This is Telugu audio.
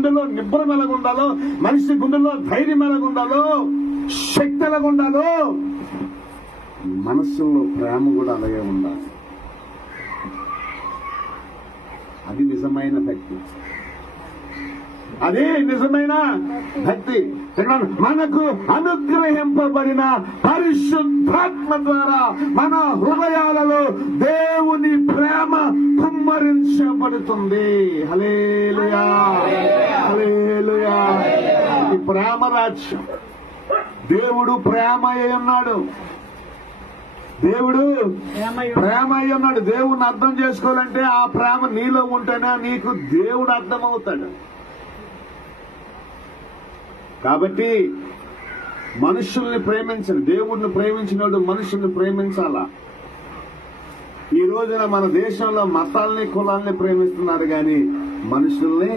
గుండెలో నిబ్బరం ఎలాగుండాలో, మనిషి గుండెలో ధైర్యం ఎలాగుండాలో, శక్తి ఎలాగుండాలో, మనస్సులో ప్రేమ కూడా అలాగే ఉండాలి. అది నిజమైన భక్తి, అదే నిజమైన భక్తి. మనకు అనుగ్రహింపబడిన పరిశుద్ధాత్మ ద్వారా మన హృదయాలలో దేవుని ప్రేమ కుమ్మరించబడుతుంది. హల్లెలూయా, హల్లెలూయా. ఇది ప్రేమ రాజ్యం. దేవుడు ప్రేమ అయి ఉన్నాడు. దేవుడు ప్రేమ అయి ఉన్నాడు. దేవుని అర్థం చేసుకోవాలంటే ఆ ప్రేమ నీలో ఉంటేనే నీకు దేవుడు అర్థమవుతాడు. కాబట్టి మనుషుల్ని ప్రేమించండి. దేవుడిని ప్రేమించినోడు మనుషుల్ని ప్రేమించాలా. ఈ రోజున మన దేశంలో మతాల్ని కులాల్ని ప్రేమిస్తున్నారు కానీ మనుషుల్ని